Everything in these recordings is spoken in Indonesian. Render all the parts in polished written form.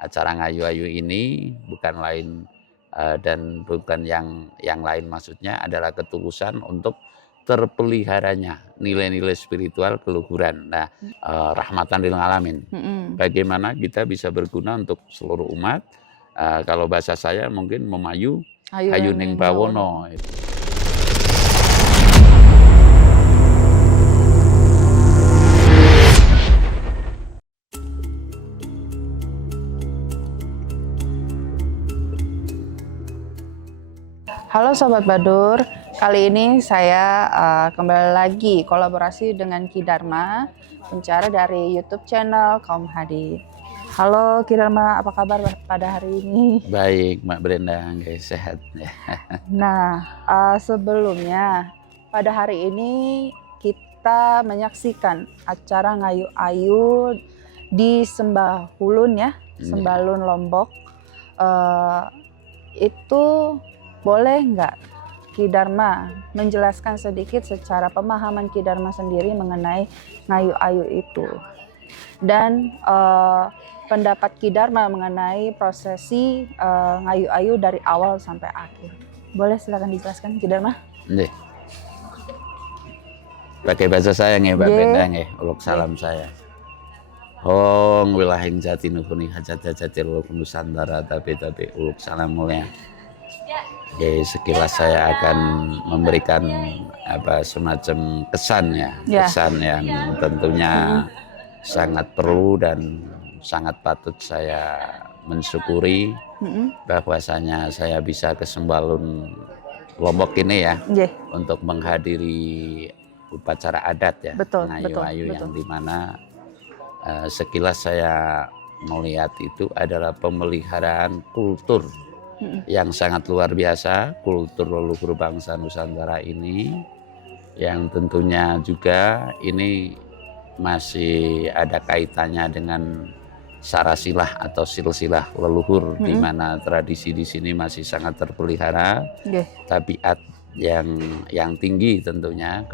acara Ngayu-Ayu ini bukan lain dan bukan yang lain, maksudnya adalah ketulusan untuk terpeliharanya nilai-nilai spiritual keluhuran. Nah, rahmatan lil alamin. Bagaimana kita bisa berguna untuk seluruh umat? Kalau bahasa saya mungkin memayu ayuning bawono. Halo Sobat Badur, kali ini saya kembali lagi kolaborasi dengan Ki Dharma, pencara dari YouTube channel Kaum Hadi. Halo Ki Dharma, apa kabar pada hari ini? Baik, Mbak Brenda, sehat. Nah, sebelumnya pada hari ini kita menyaksikan acara Ngayu-Ayu di Sembahulun ya, Sembalun Lombok. Itu boleh nggak Ki Dharma menjelaskan sedikit secara pemahaman Ki Dharma sendiri mengenai Ngayu-Ayu itu, dan pendapat Ki Dharma mengenai prosesi Ngayu-Ayu dari awal sampai akhir. Boleh silakan dijelaskan Ki Dharma? Nih, pakai bahasa saya nggih, Mbak Brenda nggih, uluk salam saya. Hong wilahing jati nuhuni hajat jati uluk nusantara tapi uluk salam mulia. Oke, sekilas saya akan memberikan semacam kesan ya, kesan yang tentunya sangat perlu dan sangat patut saya mensyukuri bahwasanya saya bisa ke Sembalun Lombok ini ya, untuk menghadiri upacara adat ya, Ngayu-Ayu yang dimana sekilas saya melihat itu adalah pemeliharaan kultur yang sangat luar biasa, kultur leluhur bangsa Nusantara ini, yang tentunya juga ini masih ada kaitannya dengan sarasilah atau silsilah leluhur, di mana tradisi di sini masih sangat terpelihara, tabiat yang tinggi tentunya,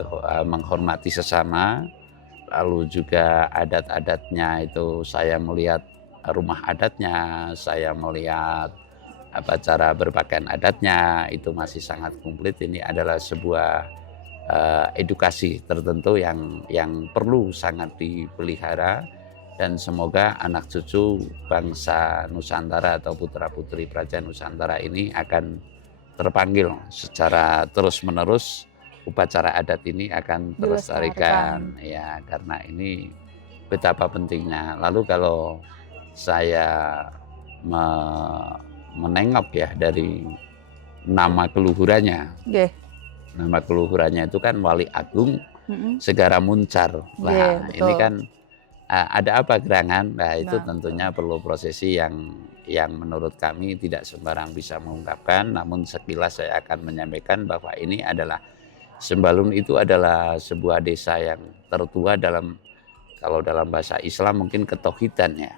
menghormati sesama, lalu juga adat-adatnya itu saya melihat rumah adatnya, saya melihat cara berpakaian adatnya itu masih sangat komplit. Ini adalah sebuah edukasi tertentu yang perlu sangat dipelihara, dan semoga anak cucu bangsa Nusantara atau putra-putri Praja Nusantara ini akan terpanggil secara terus-menerus. Upacara adat ini akan terlestarikan ya, karena ini betapa pentingnya. Lalu kalau saya menengok ya dari nama keluhurannya. Nama keluhurannya itu kan Wali Agung Segara Muncar. Nah, ini kan ada apa gerangan? Nah, itu tentunya perlu prosesi yang menurut kami tidak sembarang bisa mengungkapkan, namun sekilas saya akan menyampaikan bahwa ini adalah Sembalun itu adalah sebuah desa yang tertua kalau dalam bahasa Islam mungkin ketauhidan ya.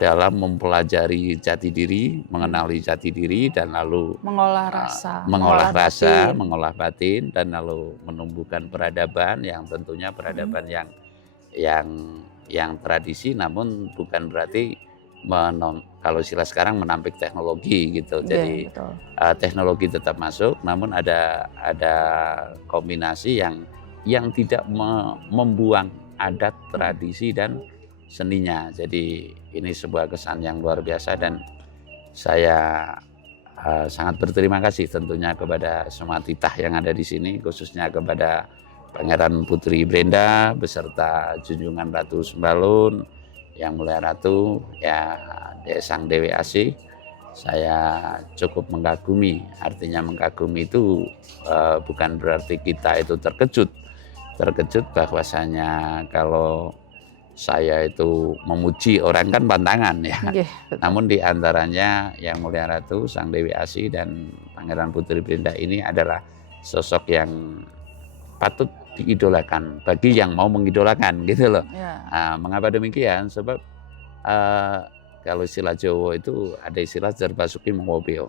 Dalam mempelajari jati diri, mengenali jati diri, dan lalu mengolah rasa, mengolah batin, dan lalu menumbuhkan peradaban yang tentunya peradaban yang tradisi, namun bukan berarti kalau istilah sekarang menampik teknologi gitu. Jadi teknologi tetap masuk, namun ada kombinasi yang tidak membuang adat, tradisi, dan seninya. Jadi ini sebuah kesan yang luar biasa, dan saya sangat berterima kasih tentunya kepada semua titah yang ada di sini, khususnya kepada Pangeran Putri Brenda beserta Junjungan Ratu Sembalun, Yang Mulia Ratu ya, Sang Dewi Asih. Saya cukup mengagumi. Artinya mengagumi itu bukan berarti kita itu terkejut bahwasanya kalau saya itu memuji orang kan pantangan ya. Namun di antaranya Yang Mulia Ratu, Sang Dewi Asih, dan Pangeran Putri Brenda ini adalah sosok yang patut diidolakan bagi yang mau mengidolakan gitu loh. Mengapa demikian? Sebab kalau istilah Jawa itu ada istilah Jerbasuki Mawobeo.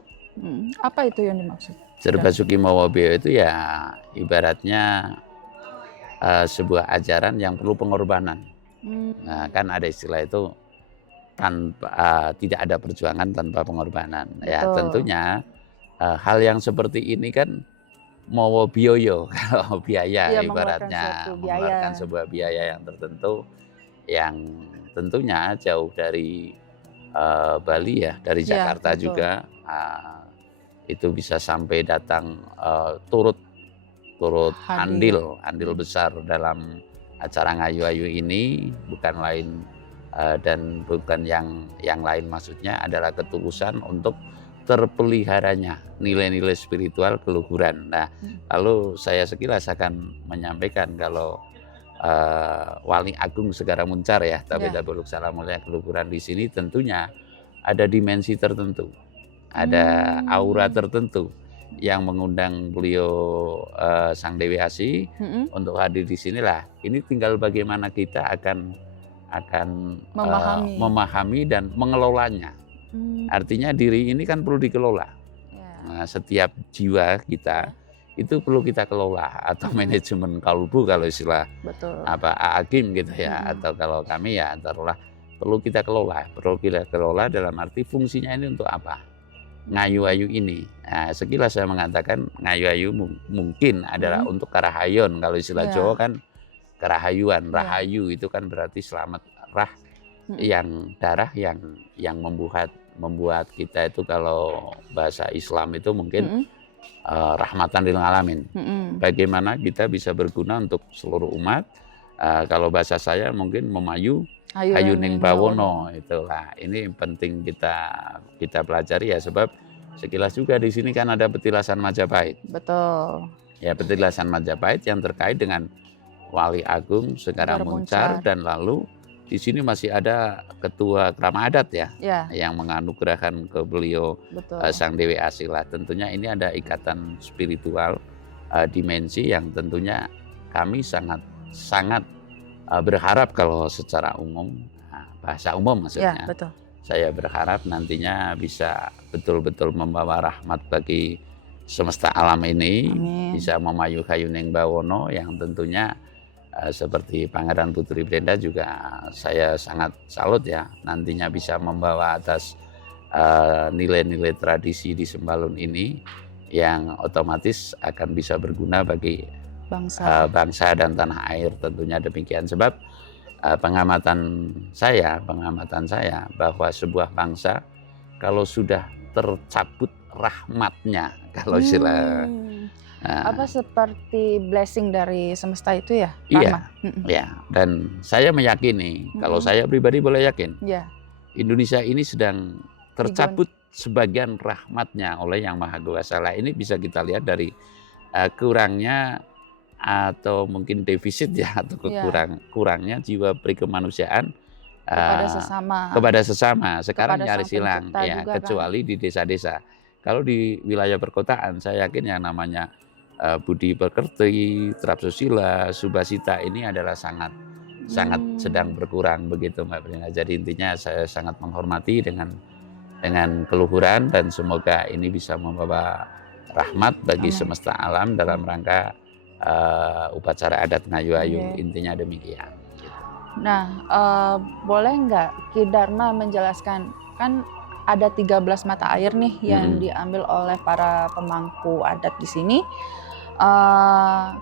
Apa itu yang dimaksud? Jerbasuki Mawobeo itu ya ibaratnya sebuah ajaran yang perlu pengorbanan. Nah, kan ada istilah itu tidak ada perjuangan tanpa pengorbanan. Ya Betul. tentunya hal yang seperti ini kan mau bioyo kalau biaya Iya, ibaratnya suatu mengeluarkan biaya. sebuah biaya yang tertentu yang tentunya jauh dari Bali ya, dari Iya, Jakarta betul. juga itu bisa sampai datang turut Hadir. andil besar dalam acara Ngayu-Ayu ini, bukan lain dan bukan yang lain, maksudnya adalah ketulusan untuk terpeliharanya nilai-nilai spiritual keluhuran. Nah, lalu saya sekilas akan menyampaikan kalau Wali Agung Segara Muncar ya, tapi Uluk Salam Mulia keluhuran di sini tentunya ada dimensi tertentu, ada aura tertentu yang mengundang beliau Sang Dewi Asi untuk hadir di sinilah. Ini tinggal bagaimana kita akan memahami dan mengelolanya. Artinya diri ini kan perlu dikelola. Nah, setiap jiwa kita itu perlu kita kelola, atau manajemen kalbu kalau istilah Agim gitu ya, atau kalau kami ya taruhlah perlu kita kelola dalam arti fungsinya ini untuk apa? Ngayu-ayu ini. Nah, sekilas saya mengatakan ngayu-ayu mungkin adalah untuk karahayon, kalau istilah Jawa kan kerahayuan, rahayu itu kan berarti selamat, rah yang darah yang membuat kita itu kalau bahasa Islam itu mungkin rahmatan lil alamin. Bagaimana kita bisa berguna untuk seluruh umat. Kalau bahasa saya mungkin memayu Hayuning Bawono, itulah. Ini penting kita pelajari ya, sebab sekilas juga di sini kan ada petilasan Majapahit. Betul. Ya, petilasan Majapahit yang terkait dengan Wali Agung Segara Muncar, dan lalu di sini masih ada ketua krama adat ya, yang menganugerahkan ke beliau Sang Dewi Asila. Tentunya ini ada ikatan spiritual dimensi yang tentunya kami sangat berharap kalau secara umum, bahasa umum maksudnya, saya berharap nantinya bisa betul-betul membawa rahmat bagi semesta alam ini. Amin. Bisa memayu Hayuning Bawono yang tentunya seperti Pangeran Putri Brenda juga saya sangat salut ya, nantinya bisa membawa atas nilai-nilai tradisi di Sembalun ini yang otomatis akan bisa berguna bagi bangsa dan tanah air, tentunya demikian. Sebab pengamatan saya bahwa sebuah bangsa kalau sudah tercabut rahmatnya, kalau istilah apa seperti blessing dari semesta itu ya? Iya, ya. Dan saya meyakini, kalau saya pribadi boleh yakin, Indonesia ini sedang tercabut sebagian rahmatnya oleh Yang Maha Kuasa. Ini bisa kita lihat dari kurangnya atau mungkin defisit ya, atau kurangnya jiwa perikemanusiaan kepada sesama. Sekarang nyaris hilang ya, kecuali di desa-desa. Kalau di wilayah perkotaan, saya yakin yang namanya budi pekerti, trapsusila, subasita ini adalah sangat sedang berkurang begitu Mbak Brina. Jadi intinya saya sangat menghormati dengan keluhuran, dan semoga ini bisa membawa rahmat bagi semesta alam dalam rangka upacara adat Ngayu-ayu. Intinya demikian. Nah, boleh nggak Ki Dharma menjelaskan, kan ada 13 mata air nih yang diambil oleh para pemangku adat di sini.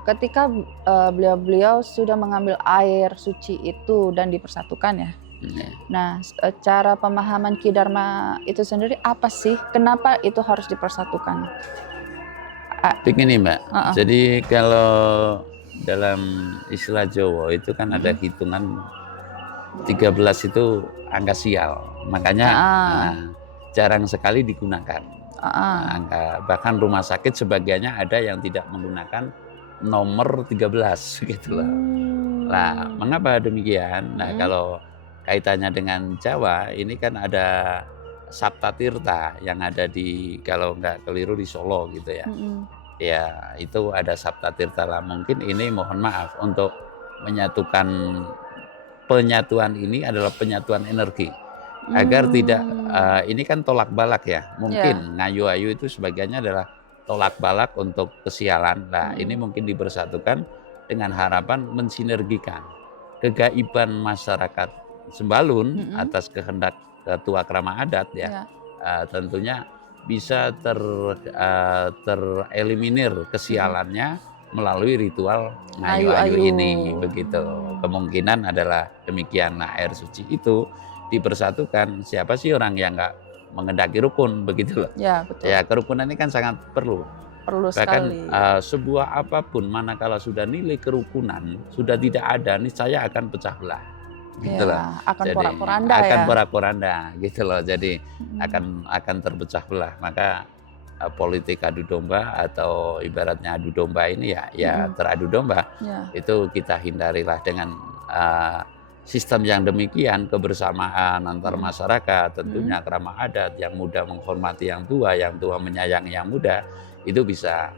Ketika beliau-beliau sudah mengambil air suci itu dan dipersatukan ya. Nah, cara pemahaman Ki Dharma itu sendiri apa sih? Kenapa itu harus dipersatukan? Begini Mbak, jadi kalau dalam istilah Jawa itu kan ada hitungan 13 itu angka sial, makanya jarang sekali digunakan. Bahkan rumah sakit sebagiannya ada yang tidak menggunakan nomor 13 gitu loh. Nah, mengapa demikian? Nah, kalau kaitannya dengan Jawa, ini kan ada Sabta Tirta yang ada di, kalau nggak keliru di Solo gitu ya. Ya, itu ada Sabta Tirta lah. Mungkin ini mohon maaf untuk penyatuan ini adalah penyatuan energi. Agar tidak, ini kan tolak balak ya. Mungkin Ngayu-ayu itu sebagiannya adalah tolak balak untuk kesialan. Nah, ini mungkin dipersatukan dengan harapan mensinergikan kegaiban masyarakat Sembalun atas kehendak ketua krama adat ya, Ya. tentunya bisa tereliminir kesialannya melalui ritual ngayu-ayu Ayu-ayu. ini begitu. Kemungkinan adalah demikian. Nah, air suci itu dipersatukan. Siapa sih orang yang nggak mengendaki rukun begitu loh. Ya, betul. Ya, kerukunan ini kan sangat perlu. Perlu Bahkan sekali. sebuah apapun manakala sudah nilai kerukunan sudah tidak ada, niscaya akan pecah belah. Gitu loh. Ya, akan Jadi porak-poranda ya. akan porak-poranda gitu loh. Jadi Mm. akan terpecah belah. Maka politik adu domba atau ibaratnya adu domba ini ya teradu domba, Ya. itu kita hindarilah dengan sistem yang demikian, kebersamaan antar masyarakat, tentunya krama adat, yang muda menghormati yang tua menyayangi yang muda, itu bisa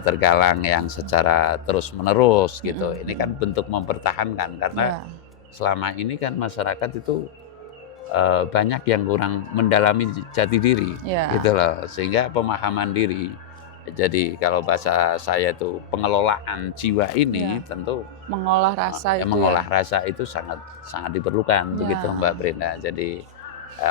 tergalang yang secara terus menerus gitu. Ini kan bentuk mempertahankan, karena Ya. selama ini kan masyarakat itu banyak yang kurang mendalami jati diri, Ya. gitu loh, sehingga pemahaman diri. Jadi kalau bahasa saya itu pengelolaan jiwa ini Ya. tentu Mengolah rasa itu. mengolah Ya. rasa itu sangat diperlukan, Ya. begitu Mbak Brenda. Jadi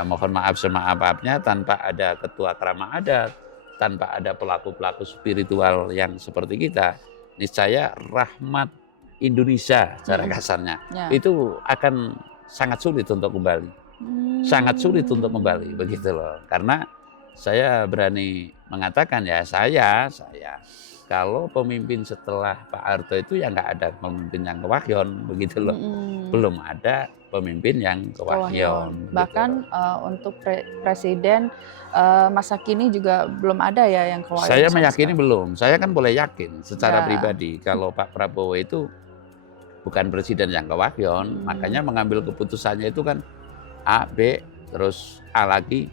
mohon maaf semaaf-maafnya, tanpa ada ketua krama adat, tanpa ada pelaku-pelaku spiritual yang seperti kita, niscaya rahmat Indonesia cara kasarnya Ya. itu akan sangat sulit untuk kembali. Sangat sulit untuk kembali begitu loh. Karena saya berani mengatakan ya, saya kalau pemimpin setelah Pak Harto itu ya nggak ada pemimpin yang kewahyon begitu loh. Belum ada pemimpin yang kewahyon. Bahkan untuk presiden masa kini juga belum ada ya yang kewahyon. Saya meyakini belum. Saya kan boleh yakin secara Ya. pribadi kalau Pak Prabowo itu bukan presiden yang kewahyon, makanya mengambil keputusannya itu kan A, B, terus A lagi,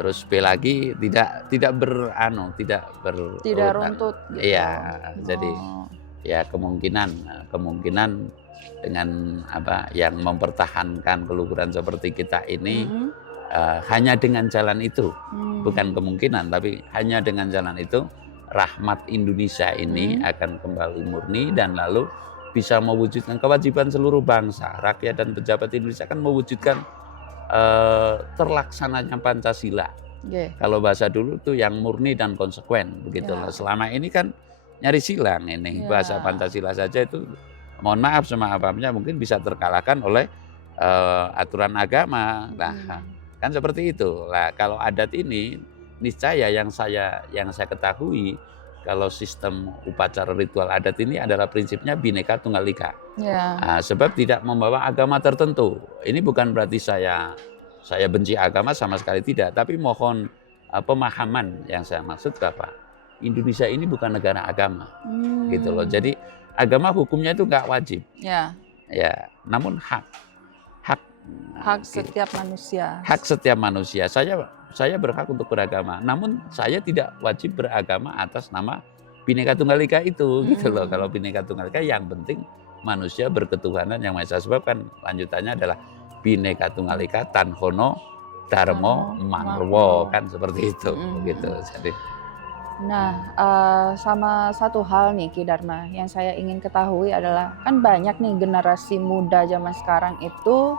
terus B lagi, tidak berurutan. Tidak runtut gitu. Iya, jadi ya kemungkinan dengan yang mempertahankan keluhuran seperti kita ini hanya dengan jalan itu, bukan kemungkinan, tapi hanya dengan jalan itu rahmat Indonesia ini akan kembali murni, dan lalu bisa mewujudkan kewajiban seluruh bangsa, rakyat dan pejabat Indonesia kan mewujudkan terlaksananya Pancasila. Kalau bahasa dulu tuh yang murni dan konsekuen begitu loh. Selama ini kan nyari silang ini bahasa Pancasila saja itu, mohon maaf semaaf-maafnya, mungkin bisa terkalahkan oleh aturan agama. Nah, kan seperti itu. Lah kalau adat ini niscaya yang saya ketahui, kalau sistem upacara ritual adat ini adalah prinsipnya Bhinneka Tunggal Ika. Nah, sebab tidak membawa agama tertentu. Ini bukan berarti saya benci agama, sama sekali tidak. Tapi mohon pemahaman yang saya maksud, Bapak. Indonesia ini bukan negara agama, gitu loh. Jadi agama hukumnya itu nggak wajib. Ya, namun hak setiap manusia. Hak setiap manusia. Saya berhak untuk beragama, namun saya tidak wajib beragama atas nama Bhinneka Tunggal Ika itu, gitu loh. Kalau Bhinneka Tunggal Ika yang penting manusia berketuhanan yang Maha Esa. Sebab kan lanjutannya adalah Bhinneka Tunggal Ika Tanhono Dharma Marwo, kan seperti itu, begitu. Jadi, nah, sama satu hal nih Ki Dharma yang saya ingin ketahui adalah, kan banyak nih generasi muda zaman sekarang itu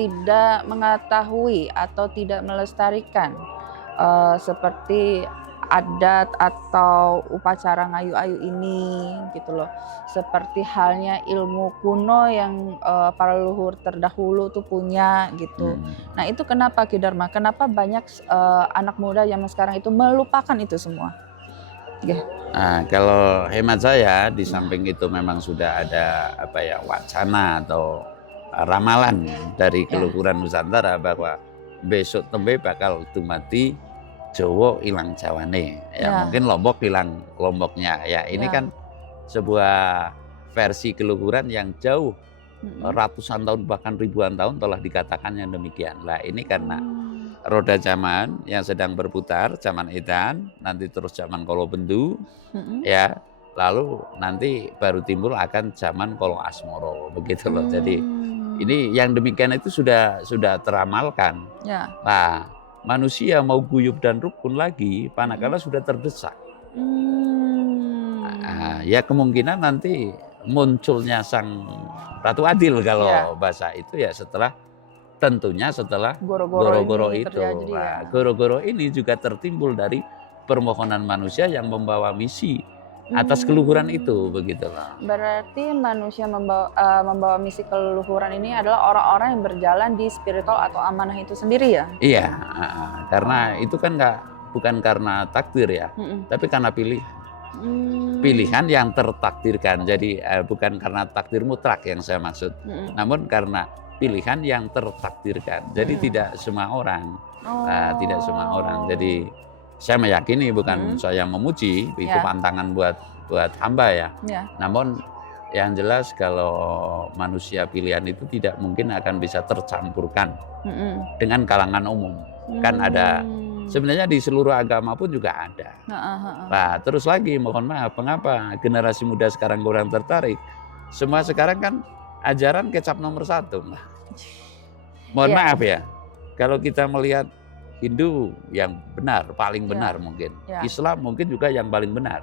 tidak mengetahui atau tidak melestarikan seperti adat atau upacara ngayu-ayu ini gitu loh. Seperti halnya ilmu kuno yang para leluhur terdahulu tuh punya gitu. Nah itu kenapa Ki Dharma? Kenapa banyak anak muda zaman sekarang itu melupakan itu semua? Nah, kalau hemat saya, di samping itu memang sudah ada wacana atau ramalan dari keluhuran Nusantara bahwa besok tembe bakal dumadi Jawa ilang Jawane, mungkin Lombok hilang Lomboknya. Ya ini kan sebuah versi keluhuran yang jauh ratusan tahun bahkan ribuan tahun telah dikatakan yang demikian. Lah ini karena roda zaman yang sedang berputar, zaman edan, nanti terus zaman kolo bendu, lalu nanti baru timbul akan zaman kolo asmoro, begitu loh. Jadi ini yang demikian itu sudah teramalkan. Nah, manusia mau guyub dan rukun lagi, manakala sudah terdesak. Ya kemungkinan nanti munculnya sang Ratu Adil kalau bahasa itu ya setelah tentunya setelah Goro-goro goro-goro ini itu. terjadi ya. Nah, goro-goro ini juga tertimbul dari permohonan manusia yang membawa misi atas keluhuran itu, begitu loh. Berarti manusia membawa misi keluhuran ini adalah orang-orang yang berjalan di spiritual atau amanah itu sendiri ya? Iya, karena itu kan bukan karena takdir ya, tapi karena pilihan yang tertakdirkan. Jadi bukan karena takdir mutlak yang saya maksud, namun karena pilihan yang tertakdirkan. Jadi tidak semua orang, tidak semua orang. Jadi saya meyakini, bukan saya memuji, itu pantangan buat hamba ya. Namun yang jelas kalau manusia pilihan itu tidak mungkin akan bisa tercampurkan dengan kalangan umum. Kan ada, sebenarnya di seluruh agama pun juga ada. Nah, terus lagi mohon maaf, mengapa generasi muda sekarang kurang tertarik? Semua sekarang kan ajaran kecap nomor 1. Mohon maaf ya, kalau kita melihat Hindu yang benar, paling benar mungkin. Islam mungkin juga yang paling benar.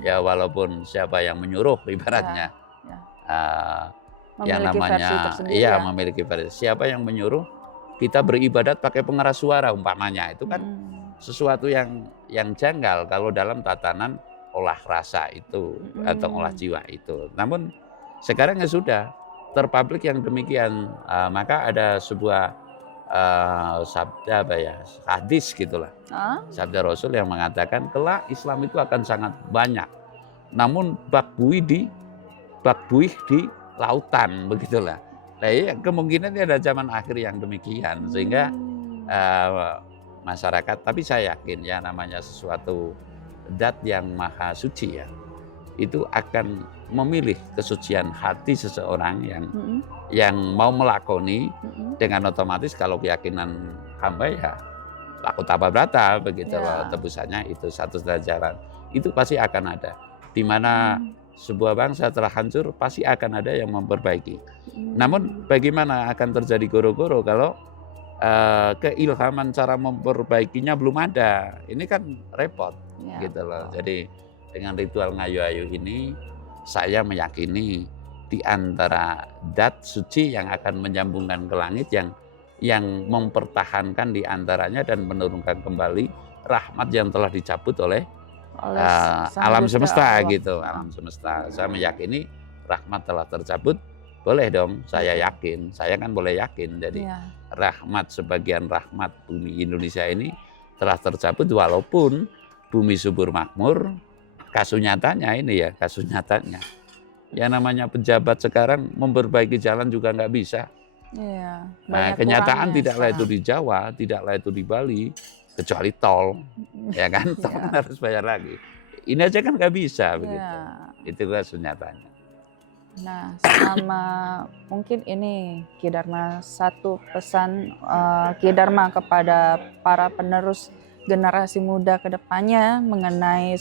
Ya walaupun siapa yang menyuruh ibaratnya. Yang namanya memiliki versi. Siapa yang menyuruh kita beribadat pakai pengeras suara umpamanya, itu kan sesuatu yang janggal kalau dalam tatanan olah rasa itu atau olah jiwa itu. Namun sekarang ya sudah terpublik yang demikian, maka ada sebuah sabda hadis gitulah, sabda Rasul yang mengatakan kelak Islam itu akan sangat banyak, namun bak buih di lautan, begitulah. Nah, ya, kemungkinan ada zaman akhir yang demikian, sehingga masyarakat, tapi saya yakin ya namanya sesuatu zat yang maha suci ya, itu akan memilih kesucian hati seseorang yang mau melakoni, dengan otomatis kalau keyakinan hamba ya laku tapa berata, begitu loh, tebusannya itu satu jalan. Itu pasti akan ada. Di mana sebuah bangsa telah hancur, pasti akan ada yang memperbaiki. Namun bagaimana akan terjadi goro-goro kalau keilhaman cara memperbaikinya belum ada? Ini kan repot, gitu loh. Jadi dengan ritual ngayu-ayu ini, saya meyakini di antara zat suci yang akan menyambungkan ke langit, yang mempertahankan di antaranya dan menurunkan kembali rahmat yang telah dicabut oleh alam semesta gitu, alam semesta. Saya meyakini rahmat telah tercabut. Boleh dong, saya yakin, saya kan boleh yakin. Jadi rahmat, sebagian rahmat bumi Indonesia ini telah tercabut, walaupun bumi subur makmur. Kasus nyatanya ini ya, kasus nyatanya. Yang namanya pejabat sekarang memperbaiki jalan juga nggak bisa. Nah, kenyataan tidaklah itu di Jawa, tidaklah itu di Bali, kecuali tol, ya kan, tol harus bayar lagi. Ini aja kan nggak bisa begitu. Itulah kenyataannya. Nah, sama mungkin ini Ki Dharma, satu pesan Ki Dharma kepada para penerus generasi muda ke depannya mengenai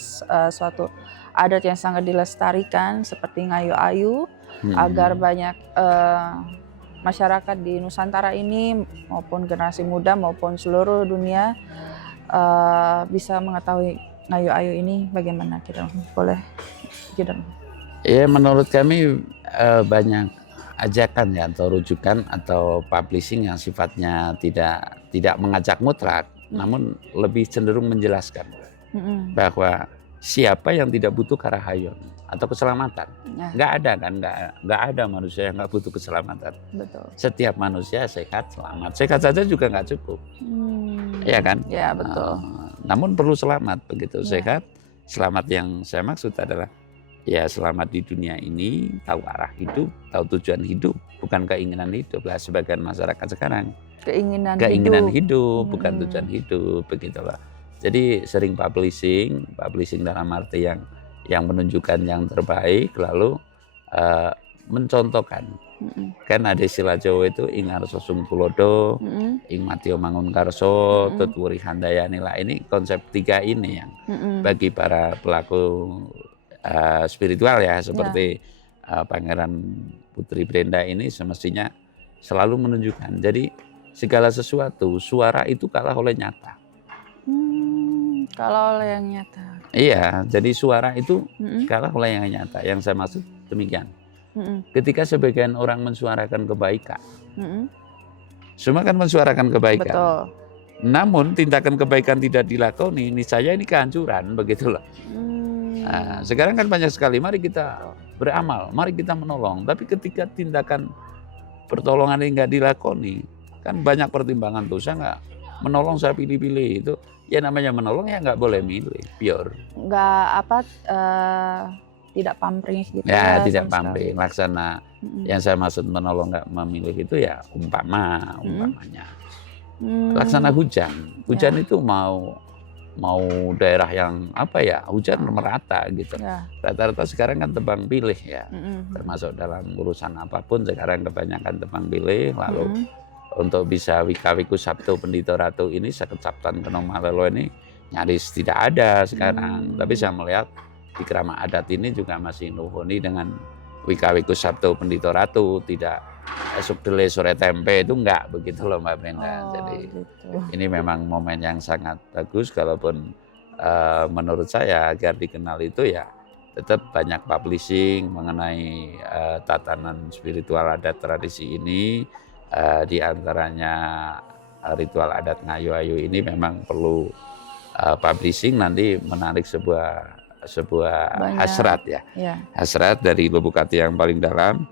suatu adat yang sangat dilestarikan seperti ngayu-ayu, agar banyak masyarakat di Nusantara ini maupun generasi muda maupun seluruh dunia bisa mengetahui ngayu-ayu ini. Bagaimana kita boleh kita? Ya, menurut kami banyak ajakan ya, atau rujukan atau publishing yang sifatnya tidak mengajak mutlak, namun lebih cenderung menjelaskan bahwa siapa yang tidak butuh karahayun atau keselamatan, nggak ada kan, nggak ada manusia yang nggak butuh keselamatan. Betul. Setiap manusia sehat, selamat. Sehat saja juga nggak cukup, ya kan? Ya betul. Namun perlu selamat, begitu sehat, selamat yang saya maksud adalah ya selamat di dunia ini, tahu arah hidup, tahu tujuan hidup, bukan keinginan hidup lah sebagian masyarakat sekarang. Keinginan hidup bukan tujuan hidup, begitulah. Jadi sering publishing dalam arti yang menunjukkan yang terbaik, lalu mencontohkan. Kan ada istilah Jawa itu ingar sosum tulodo, ing matio mangun karso, tutwuri handayani lah. Ini konsep 3 ini yang bagi para pelaku spiritual ya, seperti Pangeran Putri Brenda ini semestinya selalu menunjukkan. Jadi segala sesuatu, suara itu kalah oleh nyata. Kalah oleh yang nyata. Iya, jadi suara itu kalah oleh yang nyata. Yang saya maksud demikian. Ketika sebagian orang mensuarakan kebaikan, Semua kan mensuarakan kebaikan. Betul. Namun tindakan kebaikan tidak dilakoni, niscaya ini kehancuran, begitu loh. Nah, sekarang kan banyak sekali, mari kita beramal, mari kita menolong. Tapi ketika tindakan pertolongan ini nggak dilakoni, kan banyak pertimbangan tuh. Saya nggak menolong, saya pilih-pilih itu. Ya namanya menolong ya nggak boleh milih, pure. Nggak tidak pamrih gitu Ya, ya. tidak sama pamrih. sekali. Laksana yang saya maksud menolong nggak memilih itu ya umpamanya. Laksana hujan. Hujan itu mau daerah yang apa ya, hujan merata gitu. Ya. Rata-rata sekarang kan tebang pilih ya. Termasuk dalam urusan apapun sekarang kebanyakan tebang pilih. Lalu untuk bisa wika-wiku Sabtu Pendito Ratu ini sakit Sabtan Kenomalelo ini nyaris tidak ada sekarang. Tapi saya melihat di Krama Adat ini juga masih nuhuni dengan wika-wiku Sabtu Pendito Ratu, tidak esuk dele sore tempe, itu enggak begitu loh Mbak Brenda. Jadi gitu. ini memang momen yang sangat bagus, kalaupun menurut saya agar dikenal itu ya tetap banyak publishing mengenai tatanan spiritual adat tradisi ini. Di antaranya ritual adat Ngayu Ayu ini memang perlu publishing, nanti menarik sebuah hasrat ya. Hasrat dari lubuk hati yang paling dalam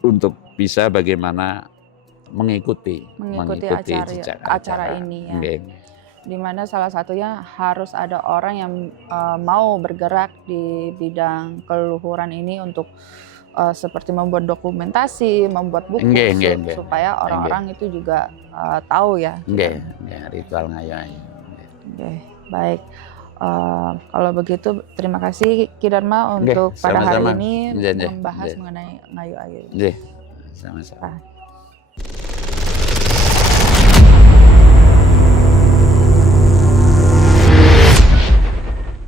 untuk bisa bagaimana mengikuti acara ini ya. Dimana salah satunya harus ada orang yang mau bergerak di bidang keluhuran ini untuk seperti membuat dokumentasi, membuat buku supaya orang-orang itu juga tahu ya. Ritual Ngayu Ayu. Baik. Kalau begitu terima kasih Ki Dharma untuk pada hari ini membahas mengenai Ngayu Ayu. Sama-sama.